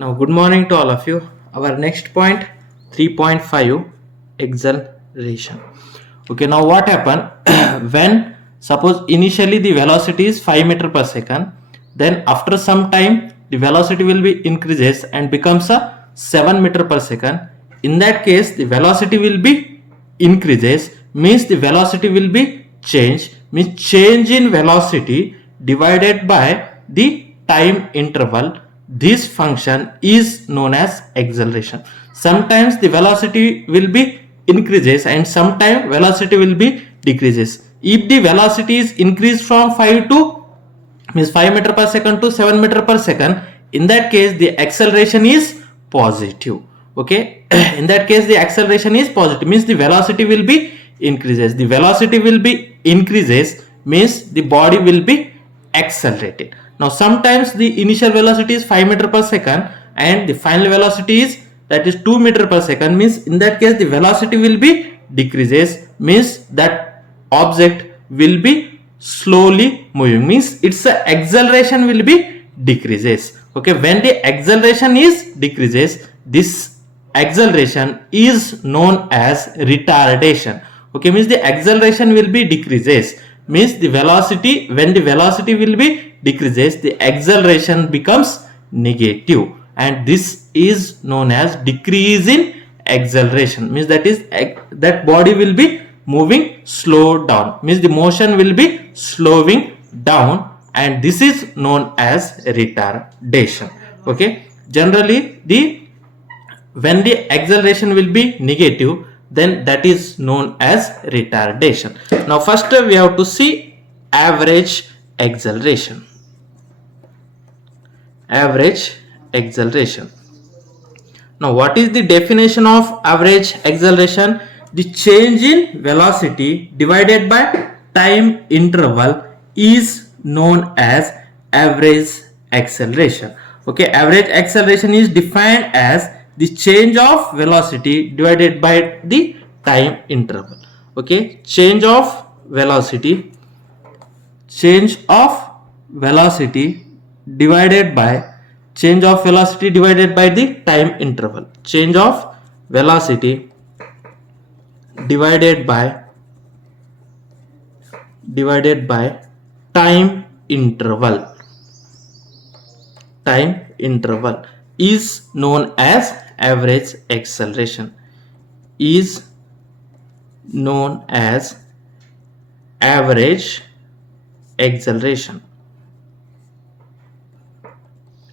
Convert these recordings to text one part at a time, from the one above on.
Now, good morning to all of you. Our next point 3.5 acceleration. Okay, now what happened when suppose initially the velocity is 5 meter per second, then after some time the velocity will be increases and becomes a 7 meter per second. In that case, the velocity will be increases means the velocity will be means change in velocity divided by the time interval. This function is known as acceleration. Sometimes the velocity will be increases and sometimes velocity will be decreases. If the velocity is increased from 5 to means 5 meter per second to 7 meter per second, in that case the acceleration is positive. Okay, in that case the acceleration is positive means the velocity will be increases. The velocity will be increases means the body will be accelerated. Now sometimes the initial velocity is 5 meter per second and the final velocity is that is 2 meter per second, means in that case the velocity will be decreases means that object will be slowly moving, means its acceleration will be decreases. Okay, when the acceleration is decreases, this acceleration is known as retardation. Okay, means the acceleration will be decreases means the velocity, when the velocity will be decreases, the acceleration becomes negative, and this is known as decrease in acceleration, means that is that body will be moving slow down, means the motion will be slowing down, and this is known as retardation. Okay, generally the when the acceleration will be negative, then that is known as retardation. Now first we have to see average acceleration. Average acceleration. Now what is the definition of average acceleration? The change in velocity divided by time interval is known as average acceleration. Okay, average acceleration is defined as the change of velocity divided by the time interval. Okay, change of velocity divided by the time interval. Change of velocity divided by time interval is known as average acceleration. Is known as average acceleration,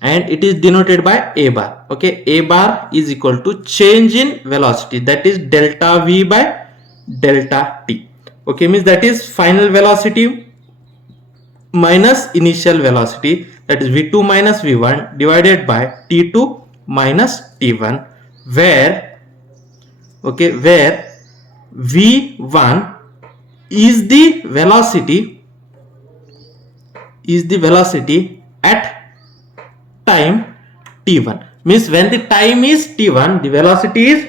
and it is denoted by a bar. Okay, a bar is equal to change in velocity, that is delta v by delta t. Okay, means that is final velocity minus initial velocity, that is v2 minus v1 divided by t2 minus t1, where v1 is the velocity at time t1, means when the time is t1 the velocity is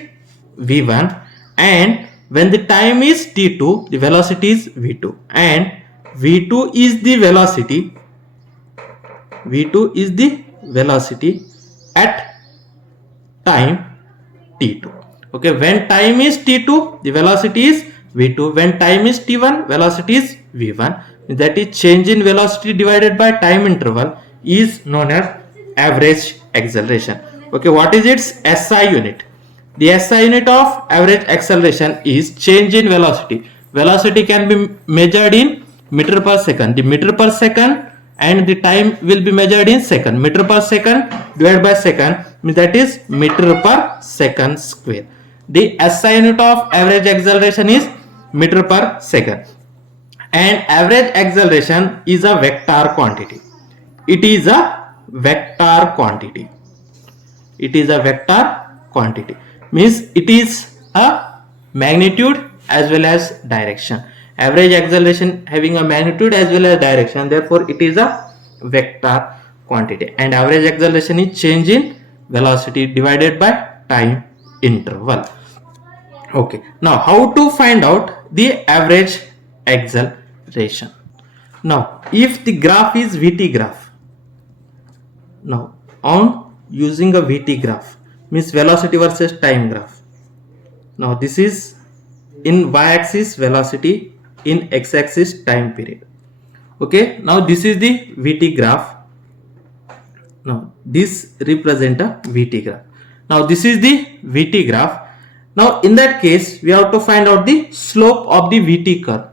v1, and when the time is t2 the velocity is v2, and v2 is the velocity at time t2. Okay, when time is t2 the velocity is v2, when time is t1 velocity is v1, that is change in velocity divided by time interval is known as average acceleration. Okay, what is its SI unit? The SI unit of average acceleration is change in velocity. Velocity can be measured in meter per second. The meter per second and the time will be measured in second. Meter per second divided by second, means that is meter per second square. The SI unit of average acceleration is meter per second, and average acceleration is a vector quantity. It is a vector quantity. Means it is a magnitude as well as direction. Average acceleration having a magnitude as well as direction, therefore it is a vector quantity, and average acceleration is change in velocity divided by time interval. Okay, now how to find out the average acceleration? Now if the graph is VT graph, now on using a VT graph, means velocity versus time graph. Now this is in y-axis velocity, in x-axis time period. Okay, now this is the VT graph. Now this represent a VT graph. Now this is the VT graph. Now in that case we have to find out the slope of the VT curve.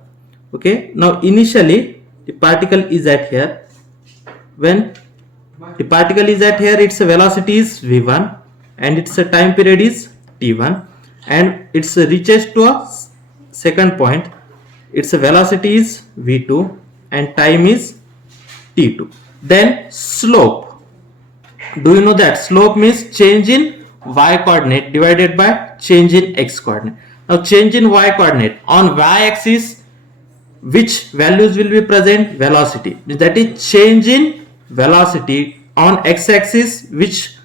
Okay, now initially the particle is at here. When the particle is at here, its velocity is v1 and its time period is t1, and it reaches to a second point, its velocity is v2 and time is t2. Then slope, do you know that slope means change in y coordinate divided by change in x coordinate. Now change in y coordinate, on y axis which values will be present? Velocity, that is change in velocity. On x axis which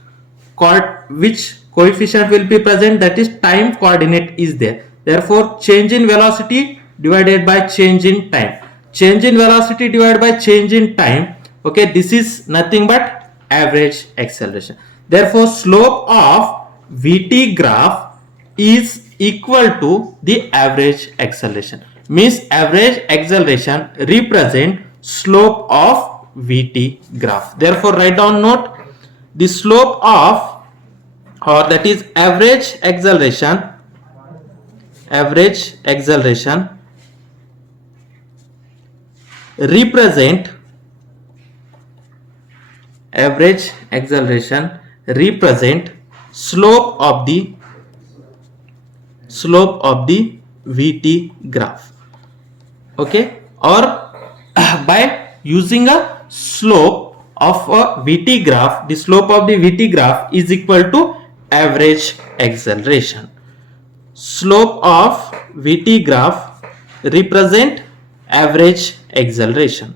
coefficient will be present? That is time coordinate is there. Therefore change in velocity divided by change in time. Change in velocity divided by change in time. Okay, this is nothing but average acceleration. Therefore slope of VT graph is equal to the average acceleration, means average acceleration represent slope of VT graph. Therefore write down note, the slope of, or that is average acceleration represent slope of the VT graph. Okay, or by using a slope of a VT graph, the slope of the VT graph is equal to average acceleration. Slope of VT graph represent average acceleration.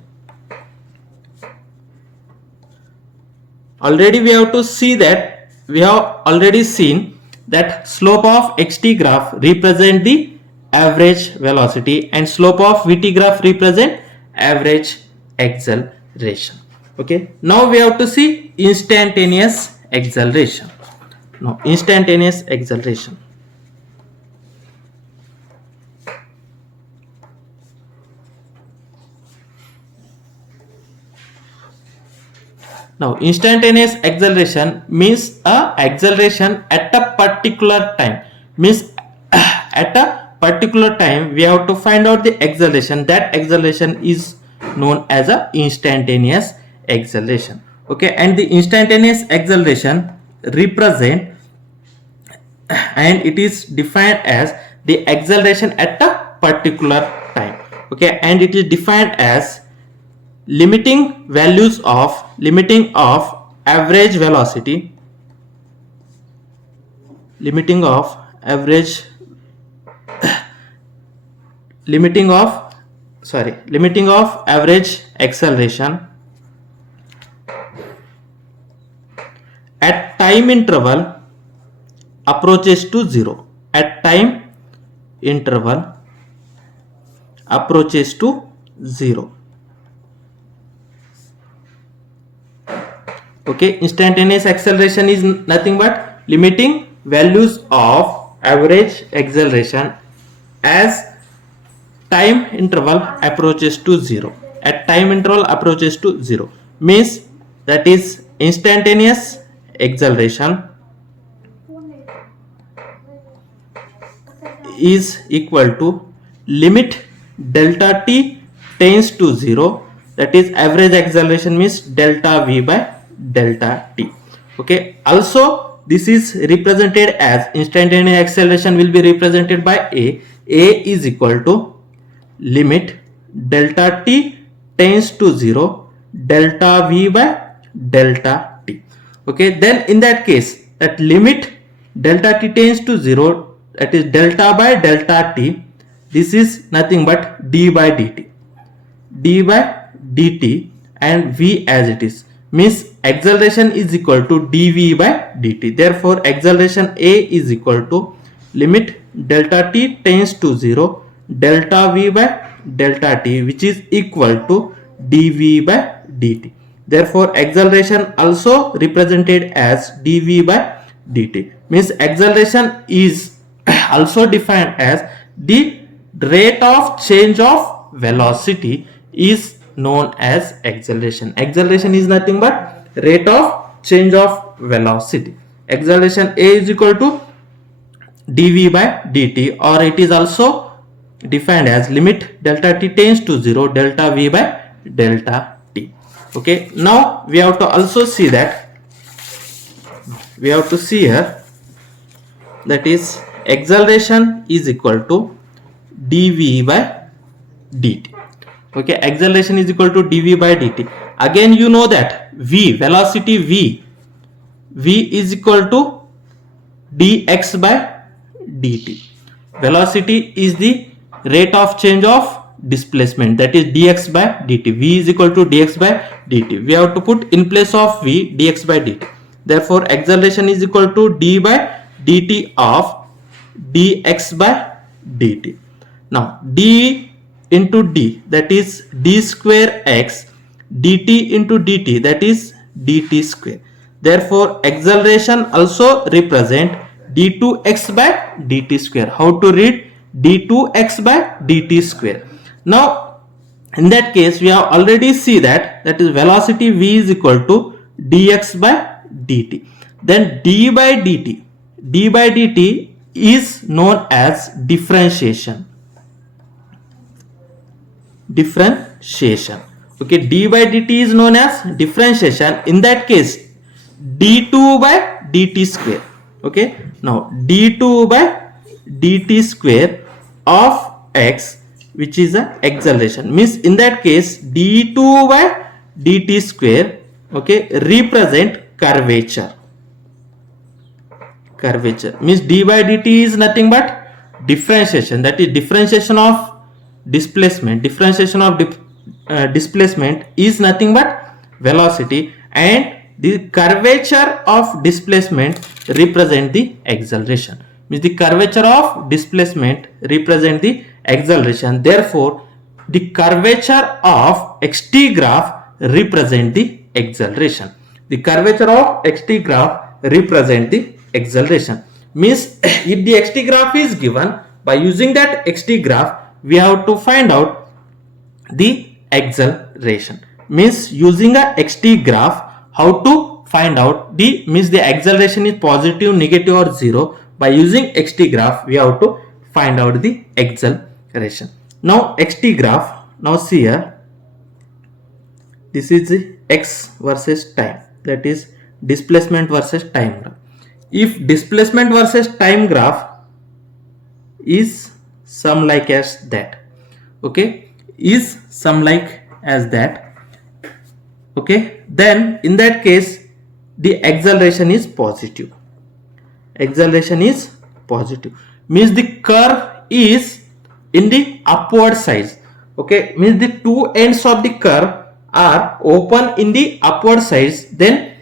Already we have to see that we have already seen that slope of xt graph represent the average velocity and slope of VT graph represent average acceleration. Okay, now we have to see instantaneous acceleration. Now instantaneous acceleration. Now instantaneous acceleration means a acceleration at a particular time, means at a particular time we have to find out the acceleration. That acceleration is known as a instantaneous acceleration. Okay, and the instantaneous acceleration represent, and it is defined as the acceleration at a particular time. Okay, and it is defined as limiting of average velocity, limiting of average acceleration at time interval approaches to zero. At time interval approaches to zero. Okay, instantaneous acceleration is nothing but limiting values of average acceleration as time interval approaches to zero. At time interval approaches to zero means that is instantaneous acceleration is equal to limit delta t tends to zero, that is average acceleration means delta v by delta t. Okay, also this is represented as instantaneous acceleration will be represented by a is equal to limit delta t tends to zero delta v by delta t. Okay, then in that case that limit delta t tends to zero, that is delta by delta t, this is nothing but d by dt, and v as it is, means acceleration is equal to dv by dt. Therefore acceleration a is equal to limit delta t tends to zero delta v by delta t, which is equal to dv by dt. Therefore, acceleration also represented as dv by dt. Means acceleration is also defined as the rate of change of velocity is known as acceleration. Acceleration is nothing but rate of change of velocity. Acceleration a is equal to dv by dt, or it is also defined as limit delta t tends to 0 delta v by delta t. Okay, now we have to also see that we have to see here, that is acceleration is equal to dv by dt. Okay, acceleration is equal to dv by dt. Again, you know that v, velocity v is equal to dx by dt. Velocity is the rate of change of displacement, that is dx by dt. V is equal to dx by dt. We have to put in place of v dx by dt. Therefore, acceleration is equal to d by dt of dx by dt. Now, d into d, that is d square x, dt into dt, that is dt square. Therefore, acceleration also represent d2x by dt square. How to read d2x by dt square? Now, in that case, we have already see that is velocity v is equal to dx by dt. Then d by dt is known as differentiation. Okay, d by dt is known as differentiation. In that case, d2 by dt square. Okay, now d2 by dt square of x, which is a acceleration, means in that case d2 by dt square, okay, represent curvature. Means d by dt is nothing but differentiation, that is differentiation of displacement. Differentiation of displacement is nothing but velocity, and the curvature of displacement represent the acceleration. Means the curvature of displacement represent the acceleration. Therefore, the curvature of xt graph represent the acceleration. The curvature of xt graph represent the acceleration. Means if the xt graph is given, by using that xt graph we have to find out the acceleration. Means using a xt graph, how to find out the, means the acceleration is positive, negative or 0. By using xt graph we have to find out the acceleration. Now xt graph, now see here, this is the x versus time, that is displacement versus time graph. If displacement versus time graph is some like as that, okay, is some like as that, okay, then in that case the acceleration is positive. Acceleration is positive, means the curve is in the upward side. Okay, means the two ends of the curve are open in the upward sides, then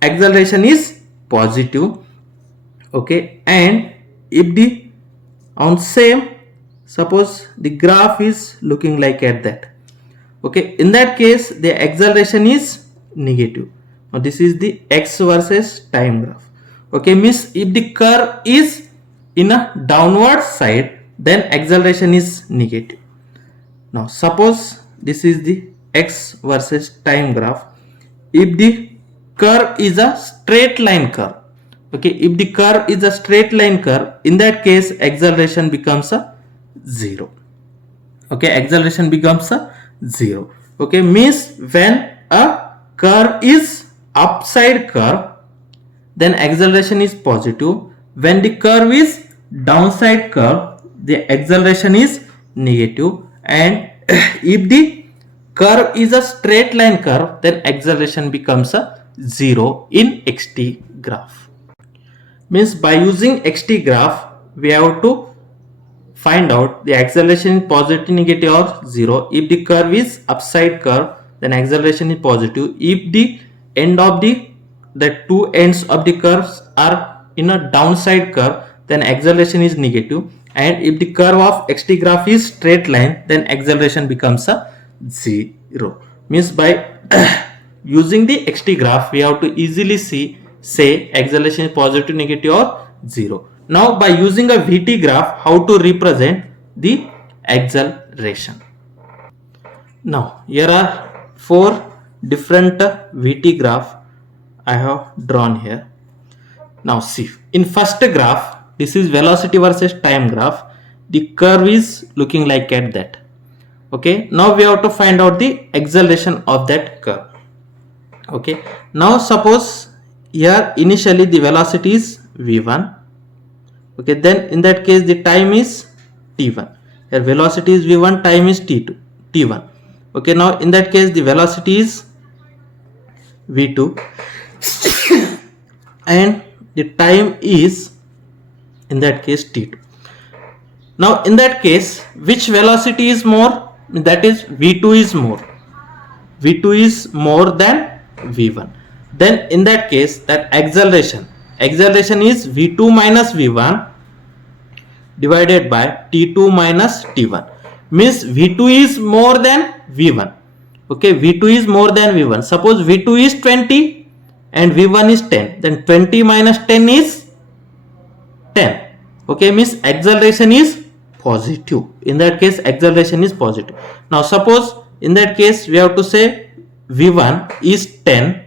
acceleration is positive. Okay, and if the on same, suppose the graph is looking like at that, okay, in that case the acceleration is negative. Now this is the x versus time graph. Okay, means if the curve is in a downward side, then acceleration is negative. Now suppose this is the x versus time graph. If the curve is a straight line curve, okay, if the curve is a straight line curve, in that case acceleration becomes a 0. Okay, acceleration becomes a 0. Okay, means when a curve is upside curve, then acceleration is positive. When the curve is downside curve, the acceleration is negative. And if the curve is a straight line curve, then acceleration becomes a 0 in xt graph. Means by using xt graph we have to find out the acceleration is positive, negative or 0. If the curve is upside curve, then acceleration is positive. If the end of the two ends of the curves are in a downside curve, then acceleration is negative. And if the curve of xt graph is straight line, then acceleration becomes a 0. Means by using the xt graph, we have to easily see, say acceleration is positive, negative or 0. Now by using a vt graph, how to represent the acceleration. Now here are 4 different vt graph I have drawn here. Now see, in first graph, this is velocity versus time graph. The curve is looking like at that. Okay, now we have to find out the acceleration of that curve. Okay, now suppose here initially the velocity is v1. Okay, then in that case the time is t1. Here velocity is v1, time is t1. Okay, now in that case the velocity is v2 and the time is in that case t2. Now in that case, which velocity is more? That is v2 is more. v2 is more than v1. Then in that case, that acceleration is v2 minus v1 divided by t2 minus t1. Means v2 is more than v1. Okay, v2 is more than v1. Suppose v2 is 20 and v1 is 10. Then 20 minus 10 is 10. Okay, means acceleration is positive. In that case, acceleration is positive. Now suppose in that case we have to say v1 is 10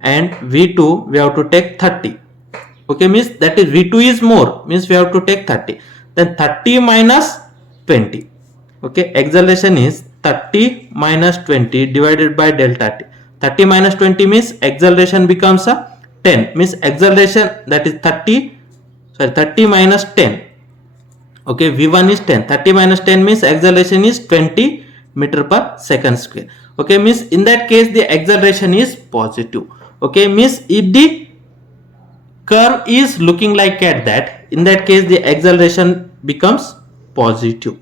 and v2 we have to take 30. Okay, means that is v2 is more, means we have to take 30. Then 30 minus 20. Okay, acceleration is 30 minus 20 divided by delta t. 30 minus 20 means acceleration becomes a 10. Means acceleration, that is 30 minus 10. Okay, v1 is 10. 30 minus 10 means acceleration is 20 meter per second square. Okay, means in that case the acceleration is positive. Okay, means if the curve is looking like at that, in that case the acceleration becomes positive.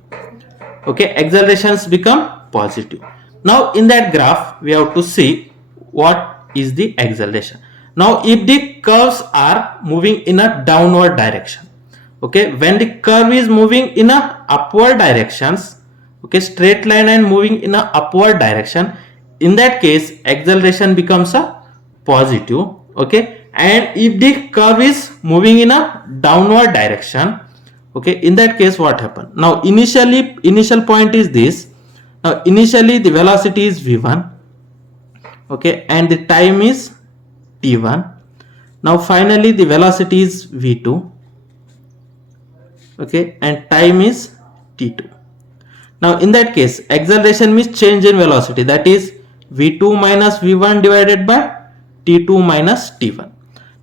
Okay, accelerations become positive. Now in that graph we have to see what is the acceleration. Now if the curves are moving in a downward direction, okay, when the curve is moving in a upward directions, okay, straight line and moving in a upward direction, in that case acceleration becomes a positive. Okay, and if the curve is moving in a downward direction, okay, in that case what happened? Now initial point is this. Now initially the velocity is v1, okay, and the time is t1. Now finally the velocity is v2, okay, and time is t2. Now in that case acceleration means change in velocity, that is v2 minus v1 divided by t2 minus t1.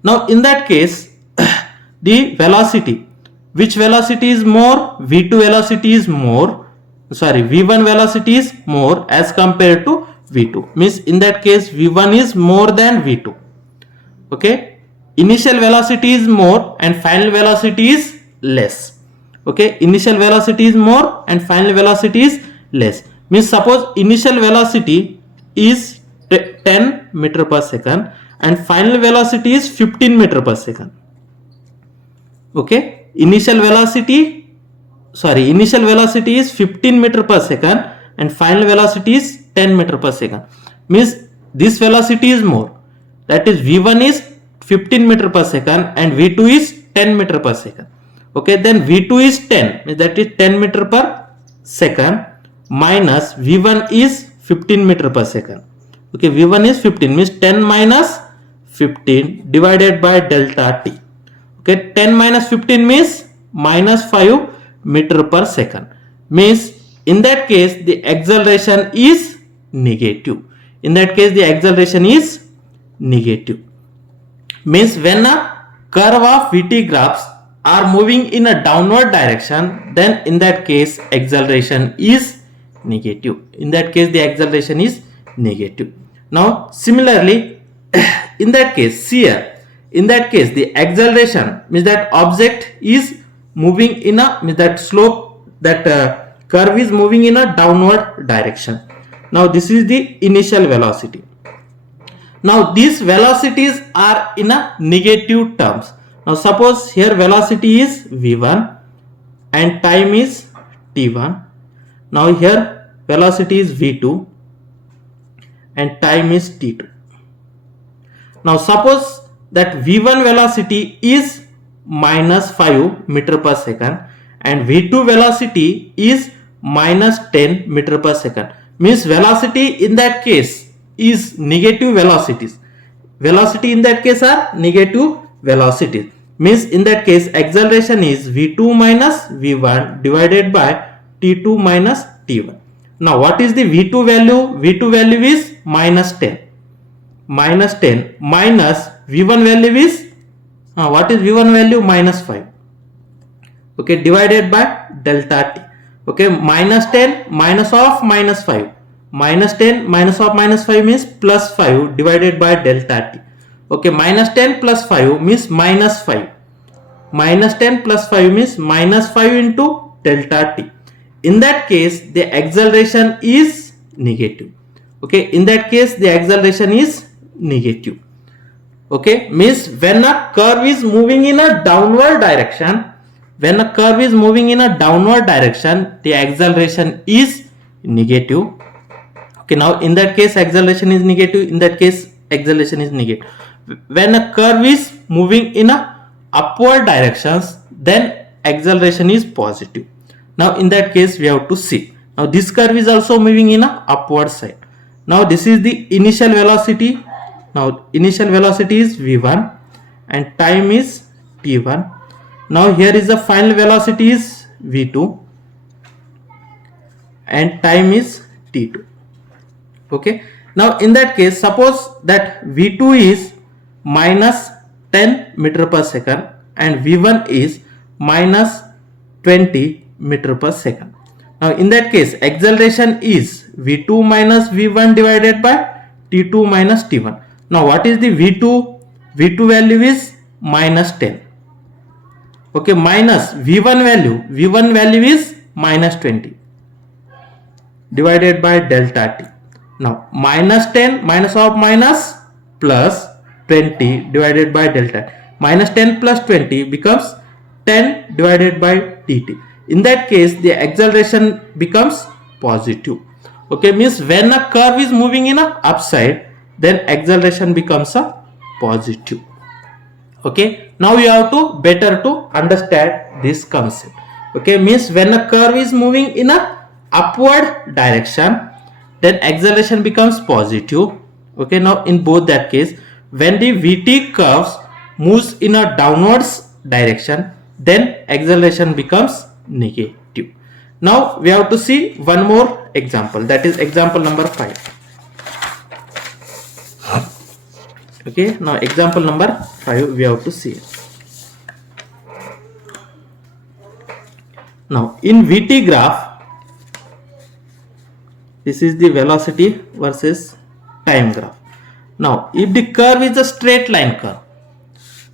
Now in that case the velocity, which velocity is more? v2 velocity is more, sorry, v1 velocity is more as compared to v2. Means in that case v1 is more than v2. Okay, initial velocity is more and final velocity is less. Okay, initial velocity is more and final velocity is less. Means suppose initial velocity is 10 meter per second and final velocity is 15 meter per second. Okay, initial velocity is 15 meter per second and final velocity is 10 meter per second. Means this velocity is more, that is v1 is 15 meter per second and v2 is 10 meter per second. Okay, then v2 is 10, means that is 10 meter per second minus v1 is 15 meter per second. Okay, v1 is 15 means 10 minus 15 divided by delta t. Okay, 10 minus 15 means minus 5 meter per second. Means in that case the acceleration is negative. In that case the acceleration is negative. Means when a curve of vt graphs are moving in a downward direction, then in that case acceleration is negative. In that case the acceleration is negative. Now similarly in that case here, in that case the acceleration means that object is moving in a, means that slope, that curve is moving in a downward direction. Now this is the initial velocity. Now these velocities are in a negative terms. Now suppose here velocity is v1 and time is t1. Now here velocity is v2 and time is t2. Now suppose that v1 velocity is minus 5 meter per second and v2 velocity is minus 10 meter per second. Means velocity in that case is negative velocities. Velocity in that case are negative velocities. Means in that case acceleration is v2 minus v1 divided by t2 minus t1. Now what is the v2 value? v2 value is minus 10. Minus 10 minus v1 value is what is v1 value? Minus 5. Okay, divided by delta t. Okay, minus 10 minus of minus 5. Minus 10 minus of minus 5 means plus 5 divided by delta t. Okay, minus 10 plus 5 means minus 5. Minus 10 plus 5 means minus 5 into delta t. In that case, the acceleration is negative. Okay, in that case, the acceleration is negative. Okay, means when a curve is moving in a downward direction, the acceleration is negative. Okay, now in that case acceleration is negative, in that case acceleration is negative. When a curve is moving in a upward directions, then acceleration is positive. Now in that case we have to see. Now this curve is also moving in a upward side. Now this is the initial velocity. Now initial velocity is v1 and time is t1. Now here is the final velocity is v2 and time is t2. Okay, now in that case suppose that v2 is minus 10 meter per second and v1 is minus 20 meter per second. Now in that case acceleration is v2 minus v1 divided by t2 minus t1. Now what is the v2? v2 value is minus 10. Okay, minus v1 value is minus 20 divided by delta t. Now minus 10 minus of minus plus 20 divided by delta. Minus 10 plus 20 becomes 10 divided by dt. In that case the acceleration becomes positive. Okay, means when a curve is moving in a upside, then acceleration becomes a positive. Okay, now you have to better to understand this concept. Okay, means when a curve is moving in a upward direction, then acceleration becomes positive. Okay, now in both that case, when the vt curves moves in a downwards direction, then acceleration becomes negative. Now we have to see one more example, that is example number 5. Okay, now example number 5 we have to see. Now in vt graph, this is the velocity versus time graph. Now if the curve is a straight line curve,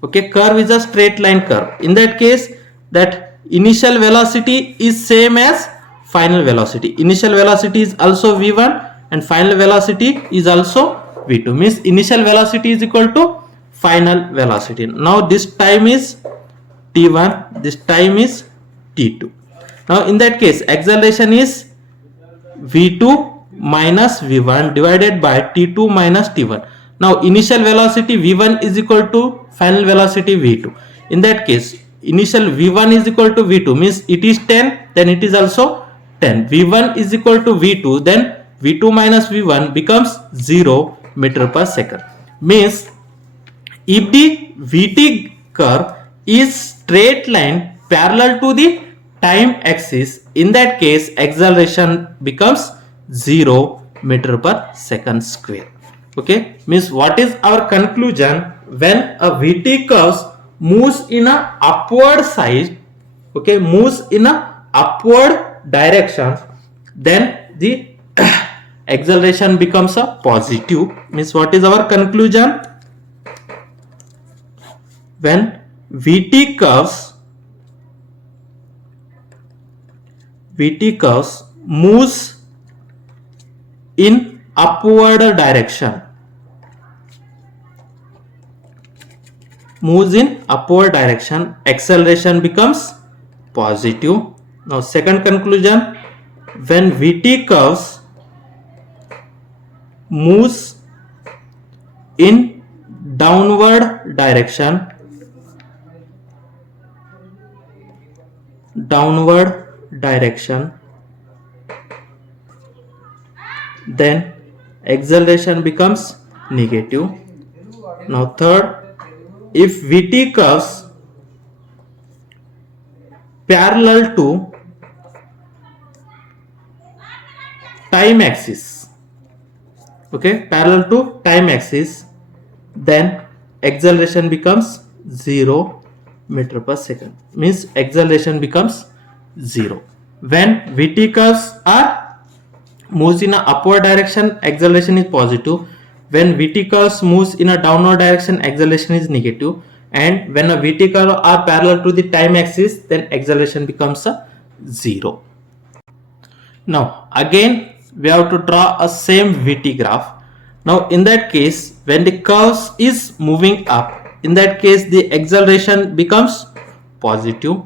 okay, curve is a straight line curve, in that case that initial velocity is same as final velocity. Initial velocity is also v1 and final velocity is also v2. Means initial velocity is equal to final velocity. Now this time is t1, this time is t2. Now in that case acceleration is v2 minus v1 divided by t2 minus t1. Now initial velocity v1 is equal to final velocity v2. In that case initial v1 is equal to v2, means it is 10, then it is also 10. v1 is equal to v2, then v2 minus v1 becomes 0 meter per second. Means if the vt curve is straight line parallel to the time axis, in that case acceleration becomes 0 meter per second square. Okay, means what is our conclusion? When a vt curve moves in a upward side, okay, moves in a upward direction, then the acceleration becomes a positive. Means what is our conclusion? When vt curves moves in upward direction, acceleration becomes positive. Now second conclusion, when vt curves moves in downward direction, then acceleration becomes negative. Now third, if Vt curves parallel to time axis, okay, parallel to time axis, then acceleration becomes 0 meter per second, means acceleration becomes 0. When Vt curves are moves in a upward direction, acceleration is positive. When Vt curves moves in a downward direction, acceleration is negative. And when a Vt curve are parallel to the time axis, then acceleration becomes a 0. Now again we have to draw a same Vt graph. Now in that case, when the curves is moving up, in that case the acceleration becomes positive.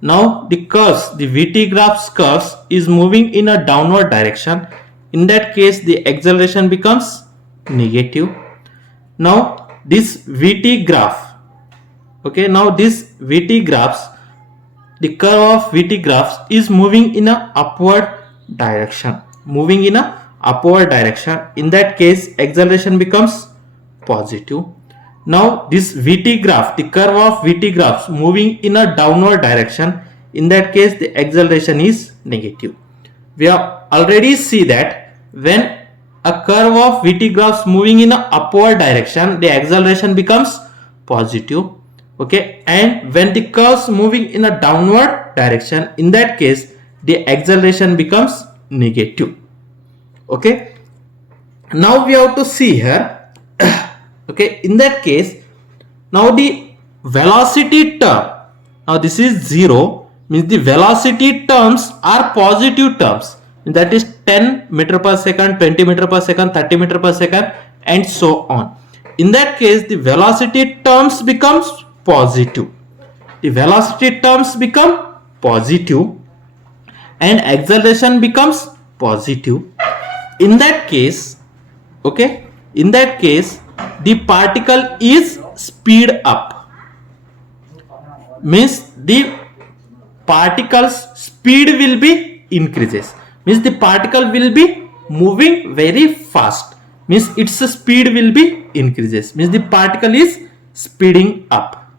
Now the curves, the Vt graph's curves is moving in a downward direction. In that case the acceleration becomes negative. Now this Vt graph, okay, now this Vt graphs, the curve of Vt graphs is moving in a upward direction, in that case acceleration becomes positive. Now this Vt graph, the curve of Vt graphs moving in a downward direction, in that case the acceleration is negative. We have already see that when a curve of Vt graphs moving in a upward direction, the acceleration becomes positive, okay, and when the curves moving in a downward direction, in that case the acceleration becomes negative. Okay, now we have to see here. Okay, in that case, now the velocity term, now this is 0, means the velocity terms are positive terms, that is 10 meter per second, 20 meter per second, 30 meter per second, and so on. In that case the velocity terms becomes positive, and acceleration becomes positive. In that case, okay, in that case the particle is speed up, means the particle's speed will be increases, means the particle will be moving very fast, means its speed will be increases, means the particle is speeding up.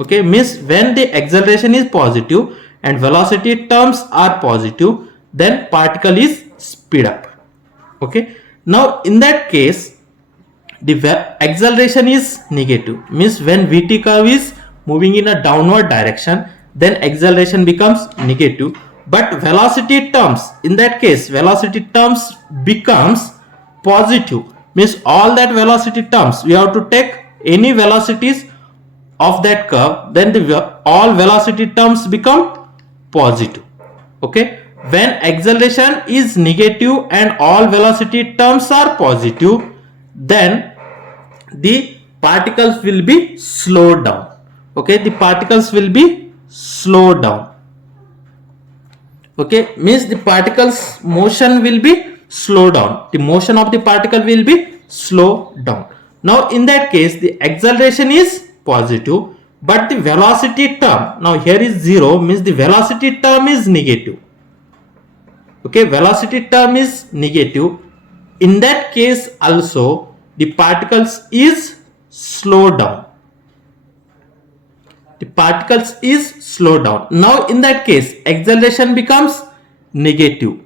Okay, means when the acceleration is positive and velocity terms are positive, then particle is speed up. Okay, now in that case the acceleration is negative, means when Vt curve is moving in a downward direction, then acceleration becomes negative. But velocity terms, in that case velocity terms becomes positive, means all that velocity terms, we have to take any velocities of that curve, then the all velocity terms become positive. Okay, when acceleration is negative and all velocity terms are positive, then the particles will be slowed down. Okay, the particles will be slowed down. Okay, means the particles motion will be slowed down, the motion of the particle will be slowed down. Now in that case the acceleration is positive, but the velocity term, now here is 0, means the velocity term is negative. Okay, velocity term is negative. In that case also the particles is slowed down, now in that case acceleration becomes negative.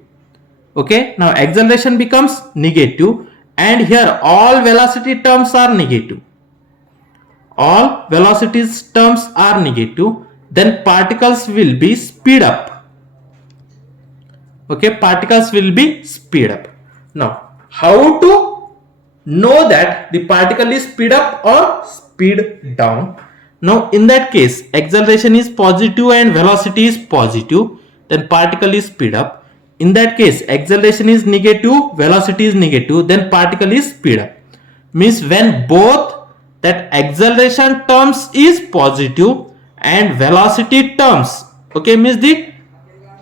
Okay, now acceleration becomes negative, and here all velocity terms are negative, then particles will be speed up. Okay, particles will be speed up. Now how to know that the particle is speed up or speed down? Now in that case acceleration is positive and velocity is positive, then particle is speed up. In that case acceleration is negative, velocity is negative, then particle is speed up. Means when both that acceleration terms is positive and velocity terms, okay, means the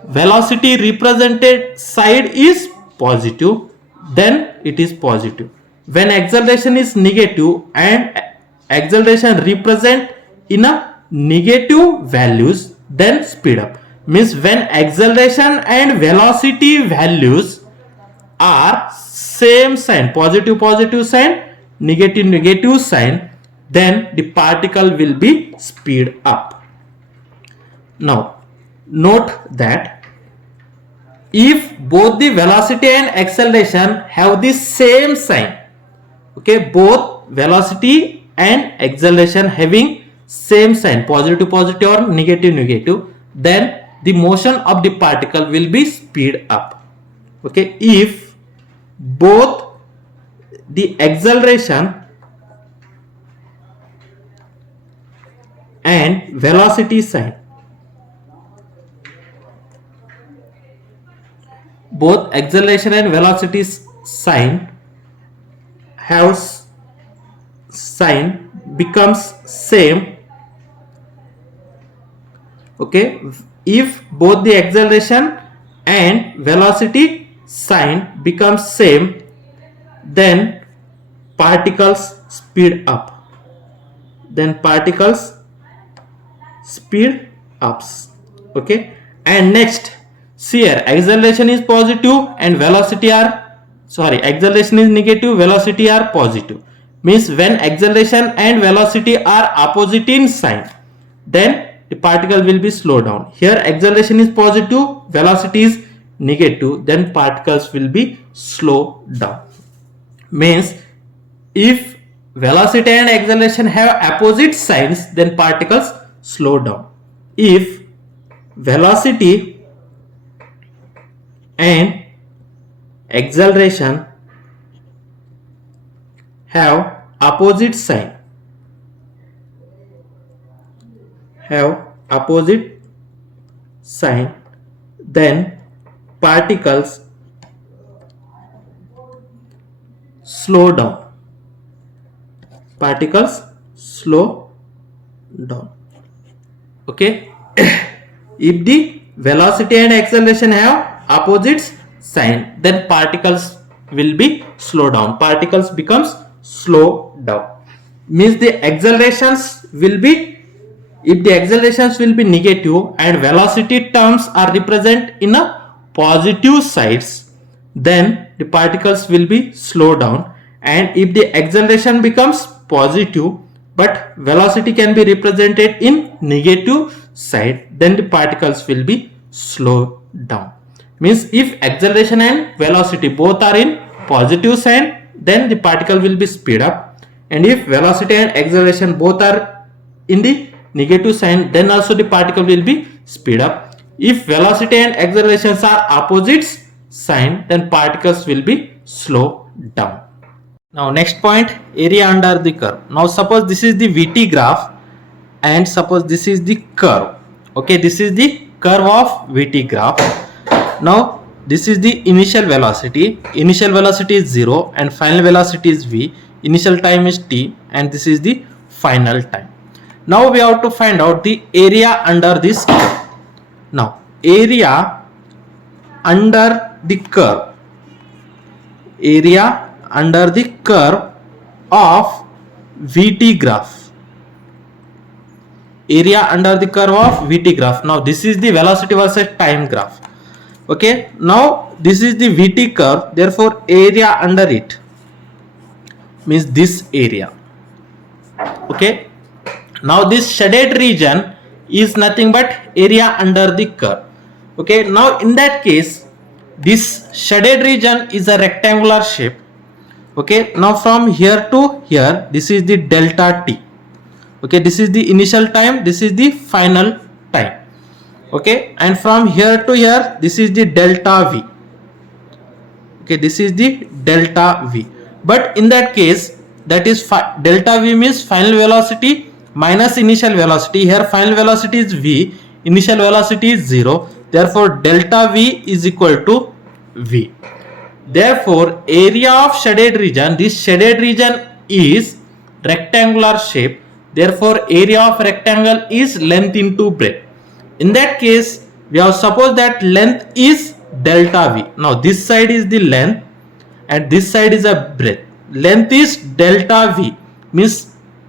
velocity represented side is positive, then it is positive. When acceleration is negative and acceleration represent in a negative values, then speed up. Means when acceleration and velocity values are same sign, positive positive sign, negative negative sign, then the particle will be speed up. Now note that if both the velocity and acceleration have the same sign, okay, both velocity and acceleration having same sign, positive positive or negative negative, then the motion of the particle will be speed up. Okay, if both the acceleration and velocity sign, both acceleration and velocity sign have sign becomes same. Okay, if both the acceleration and velocity sign becomes same, then particles speed up. Then particles speed ups. Okay, and next, see here, acceleration is positive and velocity are, acceleration is negative, velocity are positive. Means when acceleration and velocity are opposite in sign, then the particle will be slowed down. Here acceleration is positive, velocity is negative, then particles will be slowed down. Means if velocity and acceleration have opposite signs, then particles slow down. If velocity and acceleration have opposite sign, then particles slow down. Okay, if the velocity and acceleration have opposite sign, then particles will be slow down. Particles becomes slow down. Means the accelerations will be, if the accelerations will be negative and velocity terms are represent in a positive sides, then the particles will be slow down. And if the acceleration becomes positive but velocity can be represented in negative side, then the particles will be slowed down. Means if acceleration and velocity both are in positive sign, then the particle will be speed up, and if velocity and acceleration both are in the negative sign, then also the particle will be speed up. If velocity and accelerations are opposite sign, then particles will be slow down. Now next point, area under the curve. Now suppose this is the VT graph and suppose this is the curve. Okay, this is the curve of VT graph. Now this is the initial velocity. Initial velocity is 0 and final velocity is v. Initial time is t and this is the final time. Now we have to find out the area under this curve. Now area under the curve, area under the curve of VT graph, area under the curve of VT graph. Now this is the velocity versus time graph. Okay, now this is the VT curve, therefore area under it means this area. Okay, now this shaded region is nothing but area under the curve. Okay, now in that case this shaded region is a rectangular shape. Okay, now from here to here this is the delta t. Okay, this is the initial time, this is the final time. Okay, and from here to here this is the delta v. Okay, this is the delta v, but in that case that is delta v means final velocity minus initial velocity. Here final velocity is v, initial velocity is 0, therefore delta v is equal to v. Therefore area of shaded region, this shaded region is rectangular shape, therefore area of rectangle is length into breadth. In that case we have supposed that length is delta v. Now this side is the length and this side is a breadth. Length is delta V, means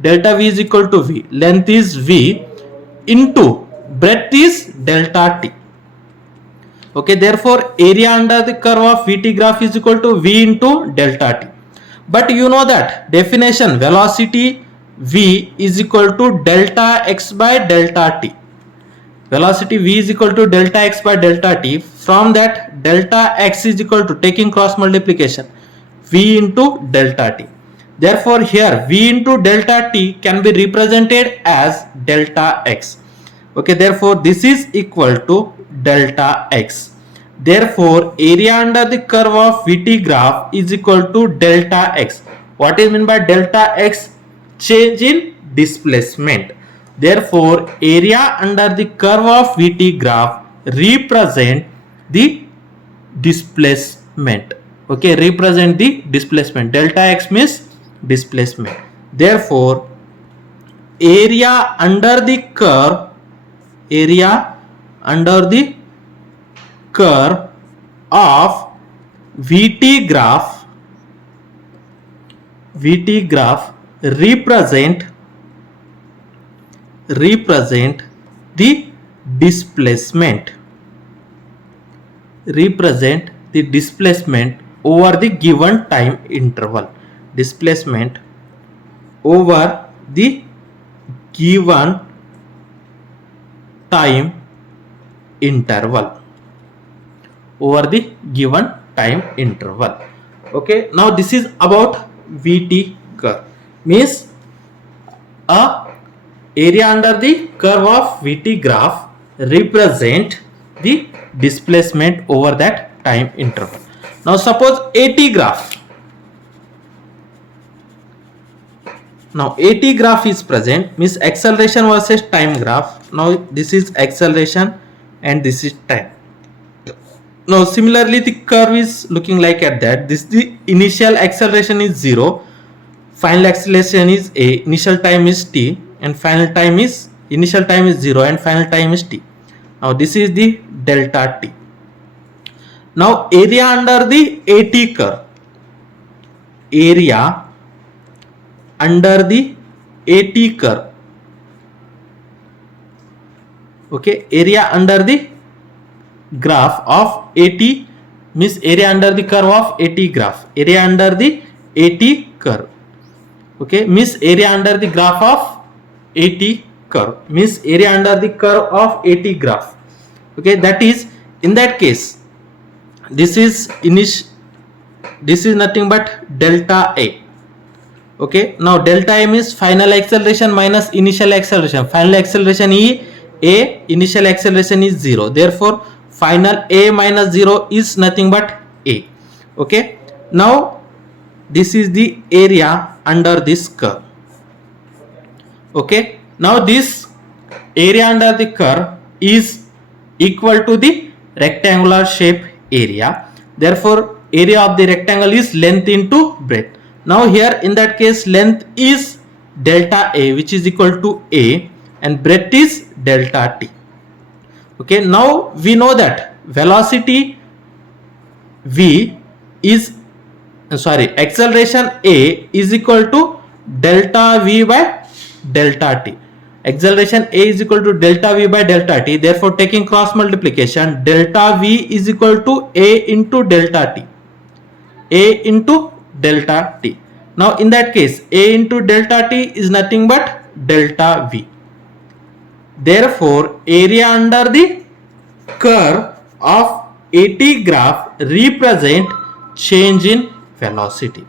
delta V is equal to V. Length is V into breadth is delta T. Okay, therefore area under the curve of VT graph is equal to V into delta T. But you know that definition, velocity V is equal to delta x by delta T. Velocity V is equal to delta x by delta T. From that, delta x is equal to, taking cross multiplication, V into delta T. Therefore here V into delta T can be represented as delta x. Okay, therefore this is equal to delta x. Therefore area under the curve of VT graph is equal to delta x. What is meant by delta x? Change in displacement. Therefore area under the curve of VT graph represent the displacement. Okay, represent the displacement. Delta x means displacement. Therefore area under the curve, area under the curve of VT graph represent the displacement, over the given time interval. Displacement over the given time interval. Okay, now this is about VT curve, means a area under the curve of VT graph represent the displacement over that time interval. Now suppose AT graph. Now AT graph is present, means acceleration versus time graph. Now this is acceleration and this is time. Now similarly the curve is looking like at that. This, the initial acceleration is 0, final acceleration is A, initial time is T, and final time is, initial time is 0 and final time is T. Now this is the delta T. Now area under the AT curve, area under the AT curve, okay, area under the graph of AT, means area under the curve of AT graph, area under the AT curve, okay, means area under the graph of AT curve, means area under the curve of AT graph. Okay, that is, in that case, this is nothing but delta A. Okay, now delta A means final acceleration minus initial acceleration. Final acceleration is A, initial acceleration is 0. Therefore final A minus 0 is nothing but A. Okay, now this is the area under this curve. Okay, now this area under the curve is equal to the rectangular shape area. Therefore area of the rectangle is length into breadth. Now here in that case length is delta A, which is equal to A, and breadth is delta T. Okay, now we know that velocity V is, acceleration A is equal to delta V by delta T. Acceleration A is equal to delta V by delta T. Therefore taking cross multiplication, delta V is equal to A into delta T. A into delta T. Now in that case A into delta T is nothing but delta V. Therefore area under the curve of AT graph represent change in velocity.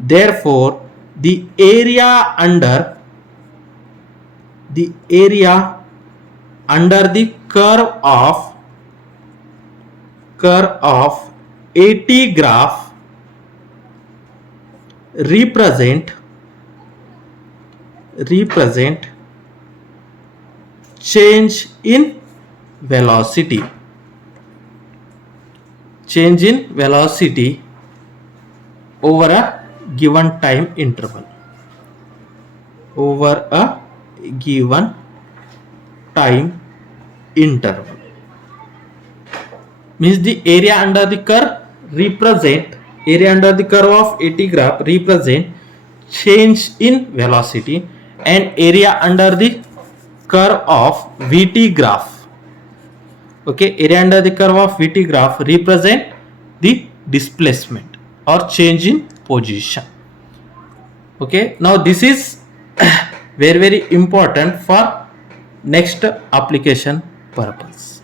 Therefore the area under the curve of AT graph represent change in velocity. Change in velocity over a given time interval. Over a given time interval. Means the area under the curve represent area under the curve of AT graph represent change in velocity, and area under the curve of VT graph. Okay, area under the curve of VT graph represent the displacement or change in position. Okay, now this is very important for next application purpose.